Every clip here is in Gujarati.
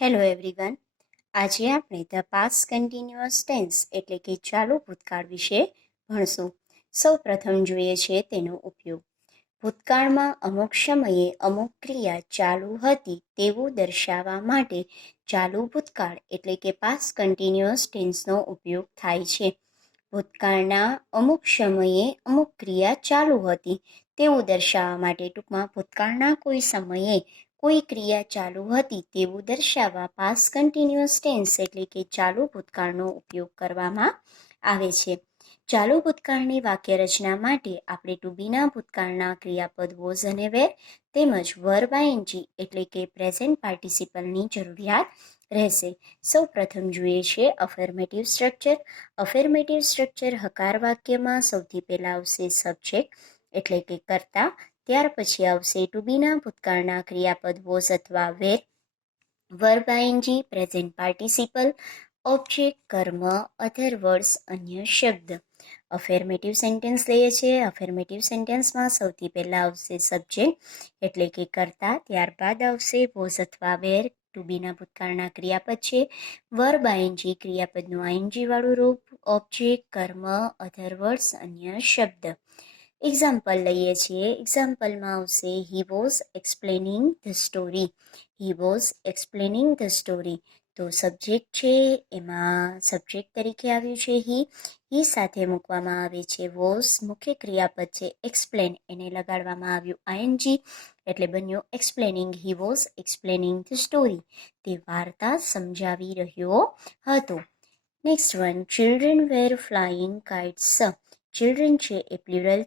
Hello everyone. આજે આપણે ધ પાસ્ટ કન્ટિન્યુઅસ ટેન્સ એટલે કે ચાલુ ભૂતકાળ વિશે ભણશું. સૌ પ્રથમ જોઈએ છે તેનો ઉપયોગ. ભૂતકાળમાં અમુક સમયે અમુક ક્રિયા ચાલુ હતી તેવું દર્શાવવા માટે ચાલુ ભૂતકાળ એટલે કે પાસ્ટ કન્ટિન્યુઅસ ટેન્સનો ઉપયોગ થાય છે. ભૂતકાળના અમુક સમયે અમુક ક્રિયા ચાલુ હતી તેવું દર્શાવવા માટે ટૂંકમાં ભૂતકાળના કોઈ સમયે કોઈ ક્રિયા ચાલુ હતી તેવું દર્શાવવા પાસ્ટ કન્ટિન્યુઅસ ટેન્સ એટલે કે ચાલુ ભૂતકાળનો ઉપયોગ કરવામાં આવે છે. ચાલુ ભૂતકાળની વાક્ય રચના માટે આપણે ટુ બીના ભૂતકાળના ક્રિયાપદ વોઝ અને વેર તેમજ વર્બ આઈએનજી એટલે કે પ્રેઝન્ટ પાર્ટિસિપલની જરૂરિયાત રહેશે. સૌ પ્રથમ જોઈએ છે અફર્મેટિવ સ્ટ્રક્ચર. અફર્મેટિવ સ્ટ્રક્ચર હકાર વાક્યમાં સૌથી પહેલાં આવશે સબ્જેક્ટ એટલે કે કર્તા, ત્યાર પછી આવશે ટુ બીના ભૂતકાળના ક્રિયાપદ વોઝ અથવા were, verb ING present participle, object કર્મ, અધર વર્ડ્સ અન્ય શબ્દ. અફર્મેટિવ સેન્ટેન્સ લઈએ છીએ. અફર્મેટિવ સેન્ટેન્સમાં સૌથી પહેલાં આવશે સબ્જેક્ટ એટલે કે કર્તા, ત્યારબાદ આવશે વોઝ અથવા વેર ટુ બીના ભૂતકાળના ક્રિયાપદ છે, વર્બ આઈએનજી ક્રિયાપદનું આઈએનજી વાળું રૂપ, ઓબ્જેક્ટ કર્મ, અધર વર્ડ્સ અન્ય શબ્દ. એક્ઝામ્પલ લઈએ છીએ. એક્ઝામ્પલમાં આવશે he was explaining the story. He was explaining the story. તો સબ્જેક્ટ છે એમાં સબ્જેક્ટ તરીકે આવ્યું છે હી સાથે મૂકવામાં આવે છે વોઝ, મુખ્ય ક્રિયાપદ છે એક્સપ્લેન, એને લગાડવામાં આવ્યું આઈએનજી એટલે બન્યું explaining. He was explaining the story. તે વાર્તા સમજાવી રહ્યો હતો. Next one, children were flying kites. Children છે એ પ્લ્યુરલ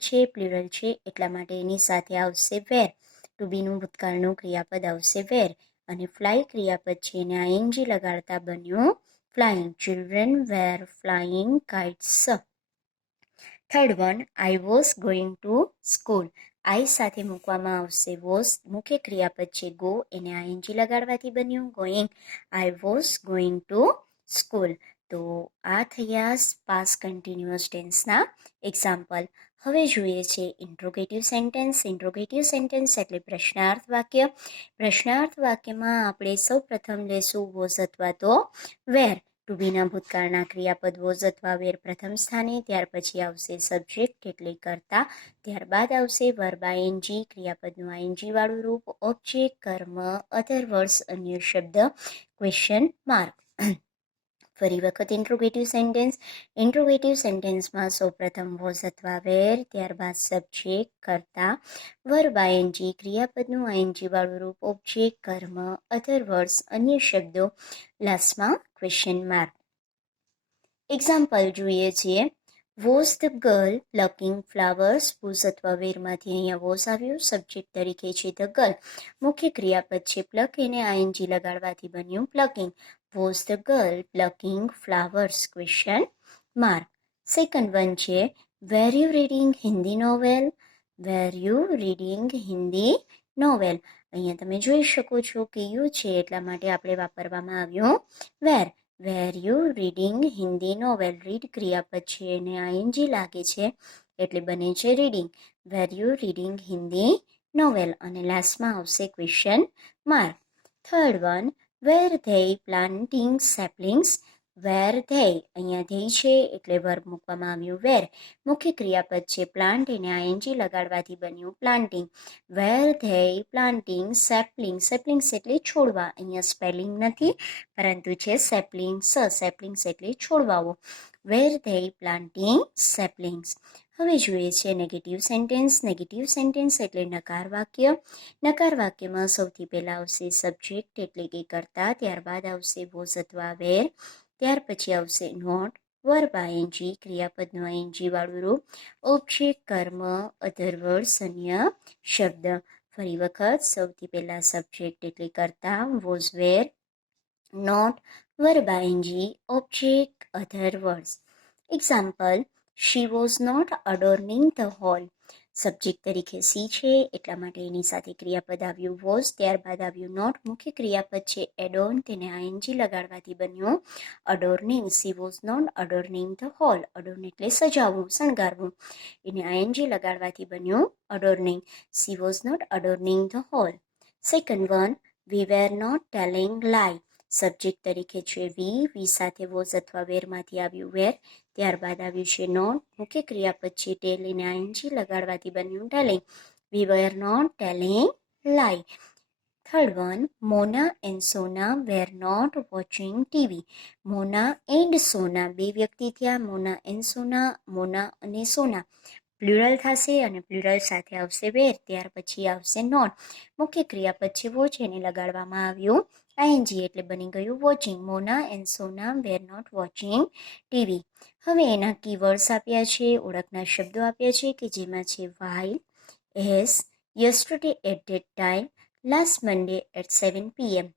છે એટલા માટે એની સાથે આવશે વેર. ટુ બીનું ભૂતકાળનું ક્રિયાપદ આવશે વેર અને ફ્લાય ક્રિયાપદ છે એને આઈએનજી લગાડતા બન્યું flying. Children were flying kites. Third one, I was going to school. I સાથે મૂકવામાં આવશે વોઝ, મુખ્ય ક્રિયાપદ છે ગો, એને આઈએનજી લગાડવાથી બન્યું going. I was going to school. તો આ થયા પાસ્ટ કન્ટિન્યુઅસ ટેન્સના એક્ઝામ્પલ. હવે જોઈએ છે ઇન્ટ્રોગેટિવ સેન્ટેન્સ. ઇન્ટ્રોગેટિવ સેન્ટેન્સ એટલે પ્રશ્નાર્થ વાક્ય. પ્રશ્નાર્થ વાક્યમાં આપણે સૌ પ્રથમ લેશું વોઝ અથવા તો વેર. ટુ બીના ભૂતકાળના ક્રિયાપદ વોઝ અથવા વેર પ્રથમ સ્થાને, ત્યાર પછી આવશે સબ્જેક્ટ એટલે કર્તા, ત્યારબાદ આવશે વર્બ આઈએનજી ક્રિયાપદનું આઈએનજી વાળું રૂપ, ઓબ્જેક્ટ કર્મ, અધર વર્ડ્સ અન્ય શબ્દ, ક્વેશ્ચન માર્ક. ફરી વખત ઇન્ટ્રોગેટિવ સેન્ટેન્સ. ઇન્ટ્રોગેટિવ સેન્ટેન્સમાં સૌપ્રથમ વોઝ અથવા વેર, ત્યારબાદ સબ્જેક્ટ કર્તા, વર્બ આઈએનજી ક્રિયાપદનું આઈએનજી વાળું રૂપ, ઓબ્જેક્ટ કર્મ, અધર વર્ડ્સ અન્ય શબ્દો, લાસ્ટમાં ક્વેશ્ચન માર્ક. એક્ઝામ્પલ જોઈએ છીએ. Was the girl plucking flowers. Was અથવા વેરમાંથી અહીંયા વોઝ આવ્યું, સબ્જેક્ટ તરીકે છે ધ ગર્લ, મુખ્ય ક્રિયાપદ છે પ્લક, એને આઈએનજી લગાડવાથી બન્યું plucking. Was the girl plucking flowers question mark. Second one છે were you reading Hindi novel. Were you reading Hindi novel. અહીંયા તમે જોઈ શકો છો કે યુ છે એટલા માટે આપણે વાપરવામાં આવ્યું were. Were you reading Hindi novel. Read ક્રિયાપદ છે એને આઈએનજી લાગે છે એટલે બને છે reading. Were you reading Hindi novel અને લાસ્ટમાં આવશે question mark. Third one, were they planting saplings. Were they, અહીંયા ધેય છે એટલે વર્બ મૂકવામાં આવ્યું વેર, મુખ્ય ક્રિયાપદ છે પ્લાન્ટ, એને આઈએનજી લગાડવાથી બન્યું planting. Were they planting sapling. Saplings એટલે છોડવા, અહીંયા સ્પેલિંગ નથી પરંતુ છે સેપલિંગ્સ. સેપલિંગ્સ એટલે છોડવાઓ. વેર ધેય પ્લાન્ટિંગ સેપલિંગ્સ. હવે જોઈએ છે નેગેટિવ સેન્ટેન્સ. નેગેટિવ સેન્ટેન્સ એટલે નકાર વાક્ય. નકાર વાક્યમાં સૌથી પહેલાં આવશે સબ્જેક્ટ એટલે કે કર્તા, ત્યારબાદ આવશે વોઝ અથવા વેર, ત્યાર પછી આવશે નોટ, વર્બ આઈએનજી ક્રિયાપદનું આઈએનજી વાળું રૂપ, ઓબ્જેક્ટ કર્મ, અધર વર્ડ્સ અન્ય શબ્દ. ફરી વખત સૌથી પહેલાં સબ્જેક્ટ એટલે કર્તા, was were, not, verb ING, object, other words. Example, she was not adorning the hall. Subject તરીકે સી છે એટલા માટે એની સાથે ક્રિયાપદ આવ્યું વોઝ, ત્યારબાદ આવ્યું નોટ, મુખ્ય ક્રિયાપદ છે એડોર્ન, તેને આઈએનજી લગાડવાથી બન્યું adorning. She was not adorning the hall. Adorn એટલે સજાવવું, શણગારવું, એને આઈએનજી લગાડવાથી બન્યું adorning. She was not adorning the hall. Second one, we were not telling lie. Subject તરીકે છે વી સાથે વોઝ અથવા વેરમાંથી આવ્યું વેર, ત્યારબાદ આવ્યું છે નોટ, મુખ્ય ક્રિયાપદ છે ટેલ અને આઈએનજી લગાડવાથી બન્યું telling, we were not telling lie. Third one, Mona and Sona were not watching TV. Mona and Sona બે વ્યક્તિ થયા, મોના એન્ડ સોના, મોના અને સોના પ્લ્યુરલ થશે અને પ્લ્યુરલ સાથે આવશે વેર, ત્યાર પછી આવશે નોટ. મુખ્ય ક્રિયાપદ છે વોચ, એને લગાડવામાં આવ્યું આઈએનજી એટલે બની ગયું watching. Mona and Sona were not watching TV. હવે એના કીવર્ડ્સ આપ્યા છે, ઓળખના શબ્દો આપ્યા છે કે જેમાં છે while, as, yesterday at that time, last Monday at 7 PM.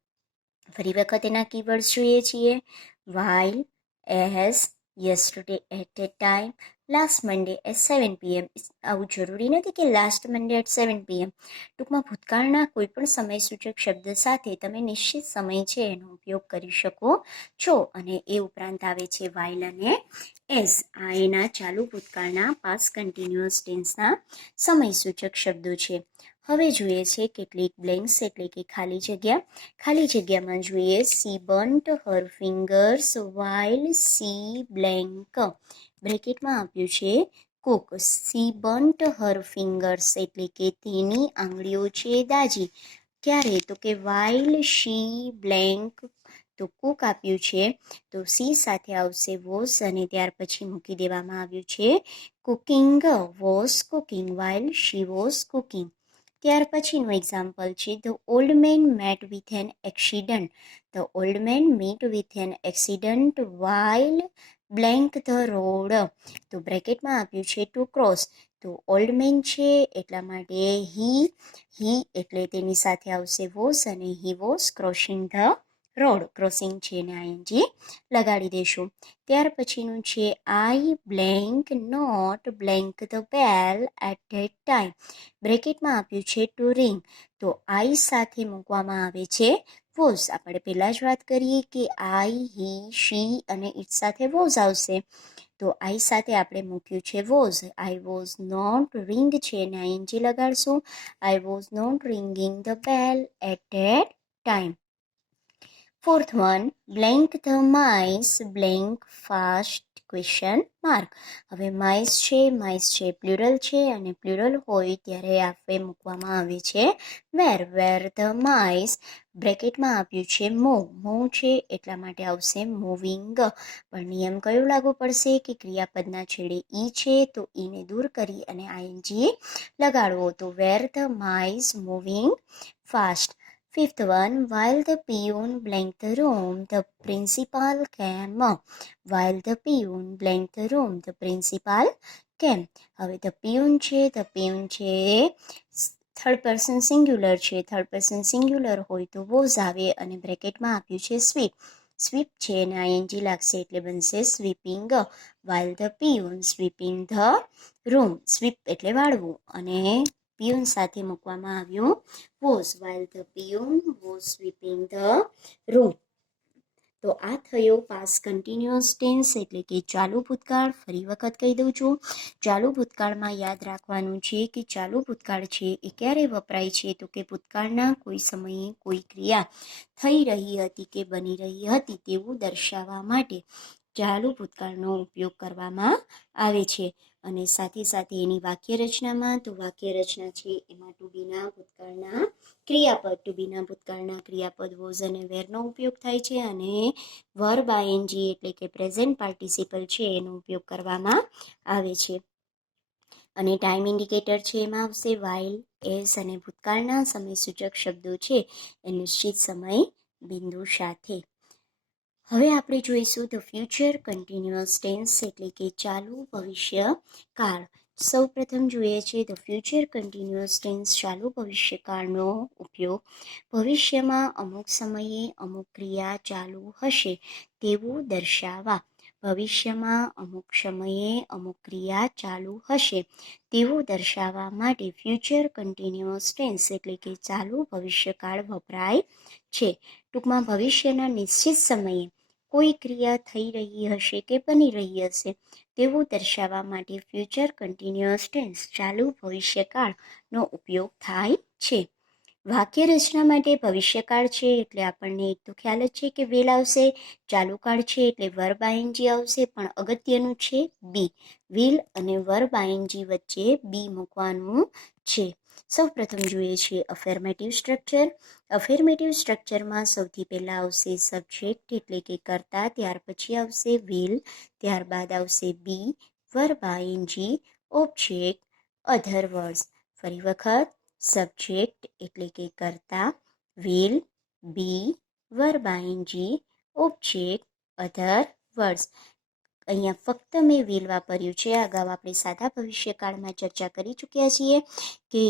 ફરી વખત એના કીવર્ડ્સ જોઈએ છીએ. While, as, yesterday at that time, last Monday at 7 PM. આવું જરૂરી નથી કે લાસ્ટ મન્ડે એટ 7 PM. ટૂંકમાં ભૂતકાળના કોઈ પણ સમયસૂચક શબ્દ સાથે તમે નિશ્ચિત સમય છે એનો ઉપયોગ કરી શકો છો. અને એ ઉપરાંત આવે છે વાઇલ અને એઝ. આ એના ચાલુ ભૂતકાળના પાસ્ટ કન્ટિન્યુઅસ ટેન્સના સમયસૂચક શબ્દો છે. હવે જોઈએ છે કેટલીક બ્લેન્ક્સ એટલે કે ખાલી જગ્યા. ખાલી જગ્યામાં જોઈએ સી બર્ન્ટ હર ફિંગર્સ વાઇલ સી બ્લેન્ક. બ્રેકેટમાં આપ્યું છે કુક. સી બર્ન્ટ હર ફિંગર્સ એટલે કે તેની આંગળીઓ છે દાજી. ક્યારે? તો કે વાઇલ શી બ્લેન્ક. તો કુક આપ્યું છે તો સી સાથે આવશે વોઝ અને ત્યાર પછી મૂકી દેવામાં આવ્યું છે cooking. Was cooking while she was cooking. ત્યાર પછીનું એક્ઝામ્પલ છે the old man met with an accident. The old man meet with an accident while blank the road. તો બ્રેકેટમાં આપ્યું છે ટુ ક્રોસ. તો ઓલ્ડ મેન છે એટલા માટે હી એટલે તેની સાથે આવશે વોઝ અને he was crossing the road. Crossing છે ને આઈએનજી લગાડી દેશું. ત્યાર પછીનું છે I blank not blank the bell at that time. બ્રેકેટમાં આપ્યું છે ટુ રિંગ. તો આઈ સાથે મૂકવામાં આવે છે વોઝ. આપણે પહેલાં જ વાત કરીએ કે આઈ, હી, શી અને ઇટ સાથે વોઝ આવશે. તો આઈ સાથે આપણે મૂક્યું છે was. I was not ring છે ને આઈએનજી લગાડશું. I was not ringing the bell at that time. Fourth one, blank the mice blank fast question mark. હવે માઇસ છે પ્લ્યુરલ છે અને પ્લ્યુરલ હોય ત્યારે આપણે મૂકવામાં આવે છે વેર ધ માઇસ. બ્રેકેટમાં આપ્યું છે મૂવ છે એટલા માટે આવશે મૂવિંગ. પણ નિયમ કયો લાગુ પડશે કે ક્રિયાપદના છેડે ઈ છે તો ઈને દૂર કરી અને આઈએનજી લગાડવો. તો were the mice moving fast. Fifth one, while the peon blanked the room, the principal came. While the peon blanked the room, the principal came. હવે the peon છે થર્ડ પર્સન સિંગ્યુલર છે. થર્ડ પર્સન સિંગ્યુલર હોય તો વોઝ આવે અને બ્રેકેટમાં આપ્યું છે સ્વીપ. સ્વીપ છે અને આઈએનજી લાગશે એટલે બનશે sweeping. while the peon sweeping the room. Sweep એટલે વાળવું અને પિયોન સાથે મૂકવામાં આવ્યું was. while the peon was sweeping the room. તો આ થયો પાસ્ટ કન્ટિન્યુઅસ ટેન્સ એટલે કે ચાલુ ભૂતકાળ. ફરી વખત કહી દઉં છું, ચાલુ ભૂતકાળમાં યાદ રાખવાનું છે કે ચાલુ ભૂતકાળ છે એ ક્યારે વપરાય છે તો કે ભૂતકાળના કોઈ સમયે કોઈ ક્રિયા થઈ રહી હતી કે બની રહી હતી તેવું દર્શાવવા માટે ચાલુ ભૂતકાળનો ઉપયોગ કરવામાં આવે છે. અને સાથે સાથે એની વાક્ય રચનામાં તો વાક્ય રચના છે એમાં ટુ બીના ભૂતકાળના ક્રિયાપદ વોઝ અને વેરનો ઉપયોગ થાય છે અને વર્બ આઈએનજી એટલે કે પ્રેઝન્ટ પાર્ટિસિપલ છે એનો ઉપયોગ કરવામાં આવે છે. અને ટાઈમ ઇન્ડિકેટર છે એમાં આવશે વાઇલ, એઝ અને ભૂતકાળના સમયસૂચક શબ્દો છે એ નિશ્ચિત સમય બિંદુ સાથે. હવે આપણે જોઈશું ધ ફ્યુચર કન્ટિન્યુઅસ ટેન્સ એટલે કે ચાલુ ભવિષ્ય કાળ. સૌ પ્રથમ જોઈએ છે ધ ફ્યુચર કન્ટિન્યુઅસ ટેન્સ ચાલુ ભવિષ્યકાળનો ઉપયોગ ભવિષ્યમાં અમુક સમયે અમુક ક્રિયા ચાલુ હશે તેવું દર્શાવવા. ભવિષ્યમાં અમુક સમયે અમુક ક્રિયા ચાલુ હશે તેવું દર્શાવવા માટે ફ્યુચર કન્ટિન્યુઅસ ટેન્સ એટલે કે ચાલુ ભવિષ્યકાળ વપરાય છે. ટૂંકમાં ભવિષ્યના નિશ્ચિત સમયે કોઈ ક્રિયા થઈ રહી હશે કે બની રહી હશે તેવું દર્શાવવા માટે ફ્યુચર કન્ટિન્યુઅસ ટેન્સ ચાલુ ભવિષ્યકાળનો ઉપયોગ થાય છે. વાક્ય રચના માટે ભવિષ્યકાળ છે એટલે આપણને એક તો ખ્યાલ જ છે કે વિલ આવશે. ચાલુ કાળ છે એટલે વર્બ આઈએનજી આવશે, પણ અગત્યનું છે બી. વિલ અને વર્બ આઈએનજી વચ્ચે બી મૂકવાનું છે. સૌ પ્રથમ જોઈએ છીએ અફર્મેટિવ સ્ટ્રક્ચર. અફર્મેટિવ સ્ટ્રક્ચરમાં સૌથી પહેલાં આવશે સબ્જેક્ટ એટલે કે કર્તા, ત્યાર પછી આવશે વિલ, ત્યારબાદ આવશે be, verb ING, object, other words. ફરી વખત સબ્જેક્ટ એટલે કે કર્તા, will, be, verb ING, object, other words. અહીંયા ફક્ત મેં વિલ વાપર્યું છે. અગાઉ આપણે સાદા ભવિષ્યકાળમાં ચર્ચા કરી ચૂક્યા છીએ કે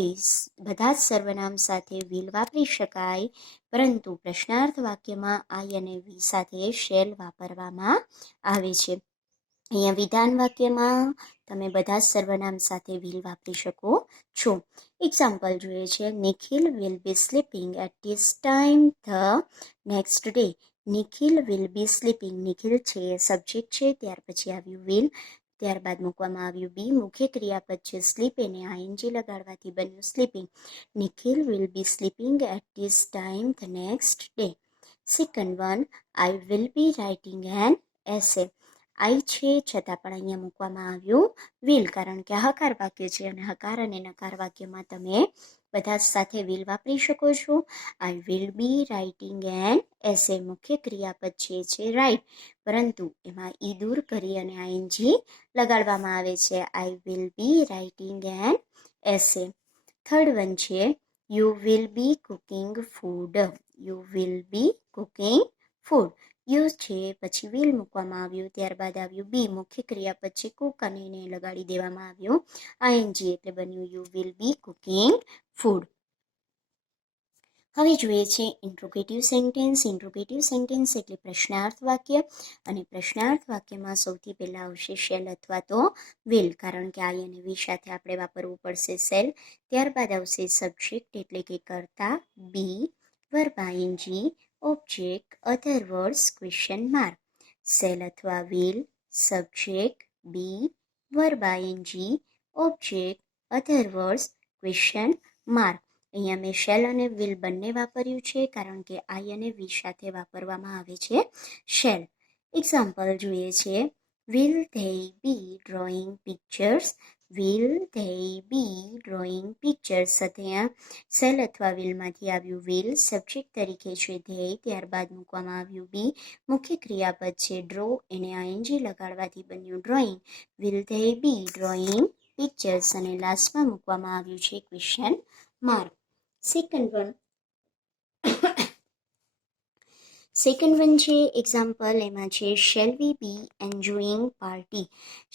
બધા જ સર્વનામ સાથે વિલ વાપરી શકાય, પરંતુ પ્રશ્નાર્થ વાક્યમાં આઈ અને વી સાથે શેલ વાપરવામાં આવે છે. અહીંયા વિધાન વાક્યમાં તમે બધા જ સર્વનામ સાથે વિલ વાપરી શકો છો. એક્ઝામ્પલ જોઈએ છે, Nikhil will be sleeping at this time the next day. Nikhil will be sleeping. Nikhil છે સબ્જેક્ટ છે, ત્યાર પછી આવ્યું વિલ, ત્યારબાદ મૂકવામાં આવ્યું બી. મુખ્ય ક્રિયાપદ છે સ્લીપ, એને આઈએનજી લગાડવાથી બન્યું sleeping. Nikhil will be sleeping at this time the next day. Second one, I will be writing an essay. I છે છતાં પણ અહીંયા મૂકવામાં આવ્યું વિલ, કારણ કે હકાર વાક્ય છે અને હકાર અને નકાર વાક્યમાં તમે બધા સાથે વિલ વાપરી શકો છો. I will be writing an essay. મુખ્ય ક્રિયાપદ છે રાઇટ, પરંતુ એમાં ઈ દૂર કરી અને આઈએનજી લગાડવામાં આવે છે. I will be writing an essay. Third one છે, you will be cooking food. You will be cooking food. You છે પછી વિલ મૂકવામાં આવ્યું, ત્યારબાદ આવ્યું બી. મુખ્ય ક્રિયાપદ છે કુક અને એને લગાડી દેવામાં આવ્યું આઈએનજી, એટલે બન્યું you will be cooking food. હવે જોઈએ છે ઇન્ટ્રોગેટિવ સેન્ટેન્સ. ઇન્ટ્રોગેટિવ સેન્ટેન્સ એટલે પ્રશ્નાર્થ વાક્ય, અને પ્રશ્નાર્થ વાક્યમાં સૌથી પહેલાં આવશે શેલ અથવા તો વિલ, કારણ કે આઈ અને વી સાથે આપણે વાપરવું પડશે શેલ. ત્યારબાદ આવશે સબ્જેક્ટ એટલે કે કર્તા, be, verb ING, object, other words, question mark. Shall અથવા will, subject, be, verb ING, object, other words, question mark. અહીંયા મેં શેલ અને વિલ બંને વાપર્યું છે, કારણ કે આઈ અને વી સાથે વાપરવામાં આવે છે શેલ. એક્ઝામ્પલ જોઈએ છે, will they be drawing pictures. Will they be drawing pictures. અહીંયા શેલ અથવા વિલમાંથી આવ્યું વિલ, સબ્જેક્ટ તરીકે છે ધેય, ત્યારબાદ મૂકવામાં આવ્યું બી. મુખ્ય ક્રિયાપદ છે ડ્રો, એને આઈએનજી લગાડવાથી બન્યું drawing. Will they be drawing pictures, અને લાસ્ટમાં મૂકવામાં આવ્યું છે ક્વેશ્ચન માર્ક. સેકન્ડ વન છે એક્ઝામ્પલ, એમાં છે shall we be enjoying party.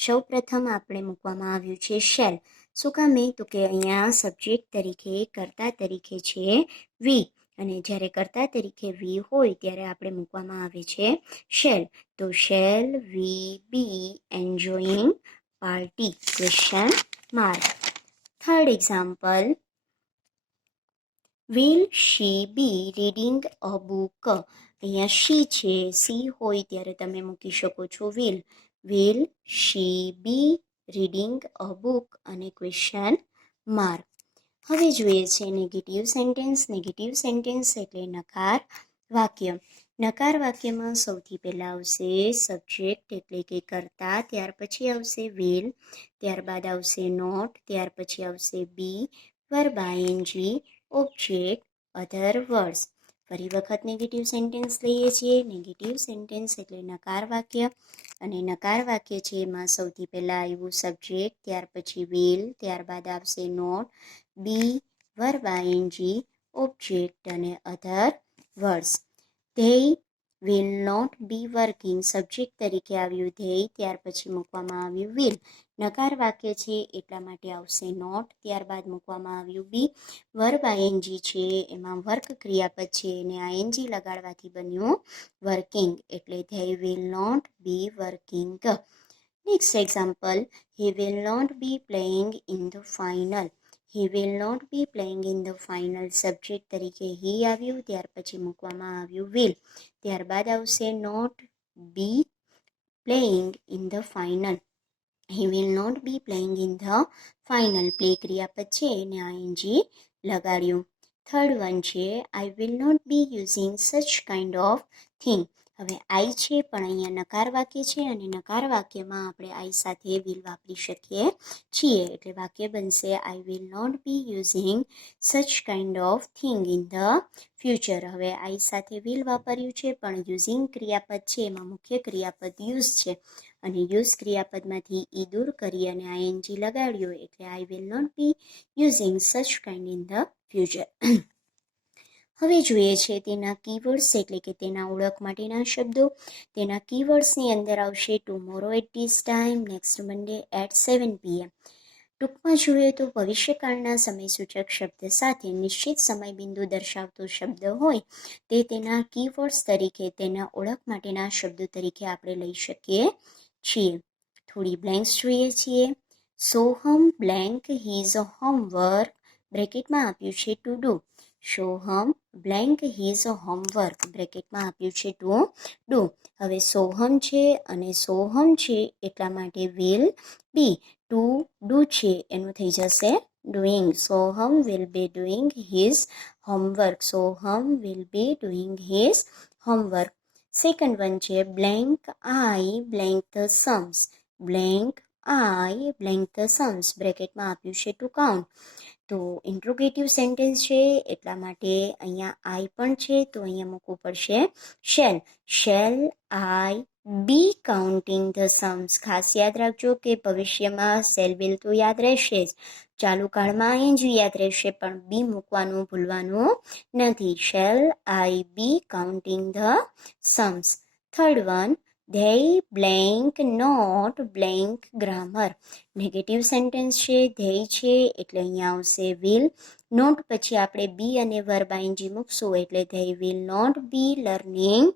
સૌ પ્રથમ આપણે મૂકવામાં આવ્યું છે શેલ. શું કામે? તો કે અહીંયા સબ્જેક્ટ તરીકે કર્તા તરીકે છે વી, અને જ્યારે કર્તા તરીકે વી હોય ત્યારે આપણે મૂકવામાં આવે છે શેલ. તો shall we be enjoying party, question mark. Third example, will she be reading a book. અહીંયા શી છે, સી હોય ત્યારે તમે મૂકી શકો છો will. Will she be reading a book, અને ક્વેશ્ચન માર્ક. હવે જોઈએ છે નેગેટિવ સેન્ટેન્સ. નેગેટિવ સેન્ટેન્સ એટલે નકાર વાક્ય. નકાર વાક્યમાં સૌથી પહેલાં આવશે સબ્જેક્ટ એટલે કે કર્તા, ત્યાર પછી આવશે વિલ, ત્યારબાદ આવશે નોટ, ત્યાર પછી આવશે be, verb ING, object, other words. ફરી વખત નેગેટિવ સેન્ટેન્સ લઈએ છીએ. નેગેટિવ સેન્ટેન્સ એટલે નકાર વાક્ય, અને નકાર વાક્ય છે એમાં સૌથી પહેલાં આવ્યું સબ્જેક્ટ, ત્યાર પછી વિલ, ત્યારબાદ આવશે not, be, verb ING, object અને other words. They will not be working. Subject તરીકે આવ્યું ધેય, ત્યાર પછી મૂકવામાં આવ્યું વિલ. નકાર વાક્ય છે એટલા માટે આવશે નોટ, ત્યારબાદ મૂકવામાં આવ્યું બી. વર્બ આઈએનજી છે, એમાં વર્ક ક્રિયાપદ છે, એને આઈએનજી લગાડવાથી બન્યું વર્કિંગ, એટલે they will not be working. Next example, he will not be playing in the final. He will not be playing in the final. Subject તરીકે હી આવ્યું, ત્યાર પછી મૂકવામાં આવ્યું વિલ, ત્યારબાદ આવશે not be playing in the final. He will not be playing in the final. Play ક્રિયાપદ છે એને આઈએનજી લગાડ્યું. થર્ડ વન છે I will not be using such kind of thing. હવે આઈ છે પણ અહીંયા નકાર વાક્ય છે અને નકાર વાક્યમાં આપણે આઈ સાથે વિલ વાપરી શકીએ છીએ. એટલે વાક્ય બનશે I will not be using such kind of thing in the future. હવે આઈ સાથે વિલ વાપર્યું છે પણ યુઝિંગ ક્રિયાપદ છે એમાં મુખ્ય ક્રિયાપદ યુઝ છે અને યુઝ ક્રિયાપદમાંથી ઈ દૂર કરી અને આઈએનજી લગાડ્યો એટલે I will not be using such kind in the future. હવે જોઈએ છે તેના કીવર્ડ્સ એટલે કે તેના ઓળખ માટેના શબ્દો. તેના કીવર્ડ્સની અંદર આવશે tomorrow at this time, next Monday at 7 PM. ટૂંકમાં જોઈએ તો ભવિષ્યકાળના સમયસૂચક શબ્દ સાથે નિશ્ચિત સમયબિંદુ દર્શાવતો શબ્દ હોય તે તેના કીવર્ડ્સ તરીકે તેના ઓળખ માટેના શબ્દો તરીકે આપણે લઈ શકીએ છીએ. થોડી બ્લેન્ક્સ જોઈએ છીએ. સોહમ બ્લેન્ક હીઝ હોમવર્ક બ્રેકેટમાં આપ્યું છે to do. Soham blank his homework બ્રેકેટમાં આપ્યું છે ટુ ડુ. હવે સોહમ છે અને સોહમ છે એટલા માટે વિલ બી. ટુ ડુ છે એનું થઈ જશે doing. Soham will be doing his homework. Soham will be doing his homework. Second one છે blank I blank the sums. Blank I blank the sums બ્રેકેટમાં આપ્યું છે ટુ કાઉન્ટ. તો ઇન્ટ્રોગેટિવ સેન્ટેન્સ છે એટલા માટે અહીંયા આઈ પણ છે તો અહીંયા મૂકવું પડશે shall. Shall I be counting the sums. ખાસ યાદ રાખજો કે ભવિષ્યમાં શેલ વિલ તો યાદ રહેશે જ, ચાલુ કાળમાં આઈએનજી યાદ રહેશે પણ બી મૂકવાનું ભૂલવાનું નથી. Shall I be counting the sums. Third one they blank not blank grammar. Negative sentence છે, ધેય છે એટલે અહીંયા આવશે વિલ. નોટ પછી આપણે બી અને વર્બ આઈએનજી મૂકશું એટલે they will not be learning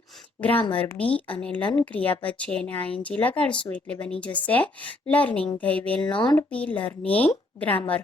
grammar. Be અને લર્ન ક્રિયાપદ છે એને આઈએનજી લગાડશું એટલે બની જશે learning. They will not be learning grammar.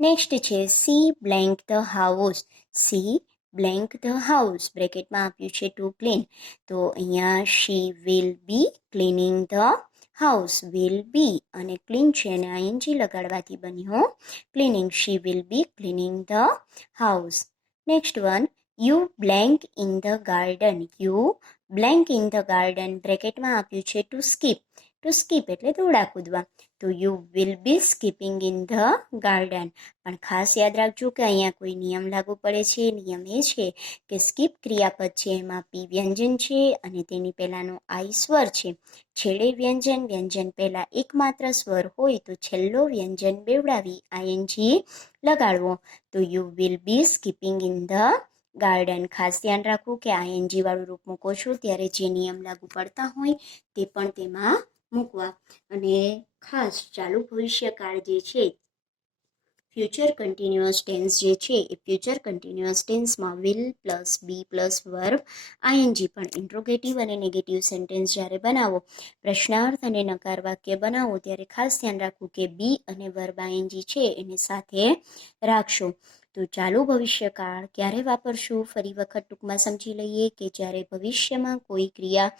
Next છે she blank the house. She blank the house બ્રેકેટમાં આપ્યું છે ટુ ક્લીન. તો અહીંયા she will be cleaning the house. Will be અને ક્લીન છે અને આઈએનજી લગાડવાથી બન્યું cleaning. She will be cleaning the house. Next one you blank in the garden. You blank in the garden બ્રેકેટમાં આપ્યું છે ટુ સ્કીપ. ટુ સ્કીપ એટલે દોડા કૂદવા. તો you will be skipping in the garden. પણ ખાસ યાદ રાખજો કે અહીંયા કોઈ નિયમ લાગુ પડે છે. નિયમ એ છે કે સ્કીપ ક્રિયાપદ છે એમાં પી વ્યંજન છે અને તેની પહેલાંનો આઈ સ્વર છે. છેડે વ્યંજન, વ્યંજન પહેલાં એકમાત્ર સ્વર હોય તો છેલ્લો વ્યંજન બેવડાવી આઈએનજી લગાડવો. તો you will be skipping in the garden. ખાસ ધ્યાન રાખવું કે આઈએનજી વાળું રૂપ મૂકો છો ત્યારે જે નિયમ લાગુ પડતા હોય તે પણ તેમાં મૂકવા. અને ખાસ ચાલુ ભવિષ્યકાળ જે છે ફ્યુચર કન્ટિન્યુઅસ ટેન્સ જે છે એ ફ્યુચર કન્ટિન્યુઅસ ટેન્સમાં will plus be plus verb ING. પણ ઇન્ટ્રોગેટિવ અને નેગેટિવ સેન્ટેન્સ જ્યારે બનાવો, પ્રશ્નાર્થ અને નકાર વાક્ય બનાવો ત્યારે ખાસ ધ્યાન રાખવું કે બી અને વર્બ આઈએનજી છે એને સાથે રાખશો. તો ચાલુ ભવિષ્યકાળ ક્યારે વાપરશું ફરી વખત ટૂંકમાં સમજી લઈએ કે જ્યારે ભવિષ્યમાં કોઈ ક્રિયા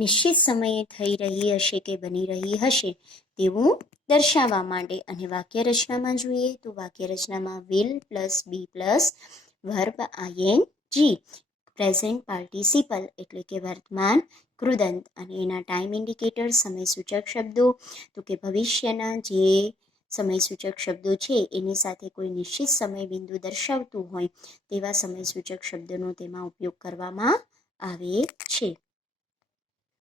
નિશ્ચિત સમયે થઈ રહી હશે કે બની રહી હશે તેવું દર્શાવવા માટે. અને વાક્ય રચનામાં જોઈએ તો વાક્ય રચનામાં will plus be plus verb ING. Present participle એટલે કે વર્તમાન કૃદંત અને એના ટાઈમ ઇન્ડિકેટર સમયસૂચક શબ્દો. તો કે ભવિષ્યના જે સમયસૂચક શબ્દો છે એની સાથે કોઈ નિશ્ચિત સમય બિંદુ દર્શાવતું હોય તેવા સમયસૂચક શબ્દોનો તેમાં ઉપયોગ કરવામાં આવે છે.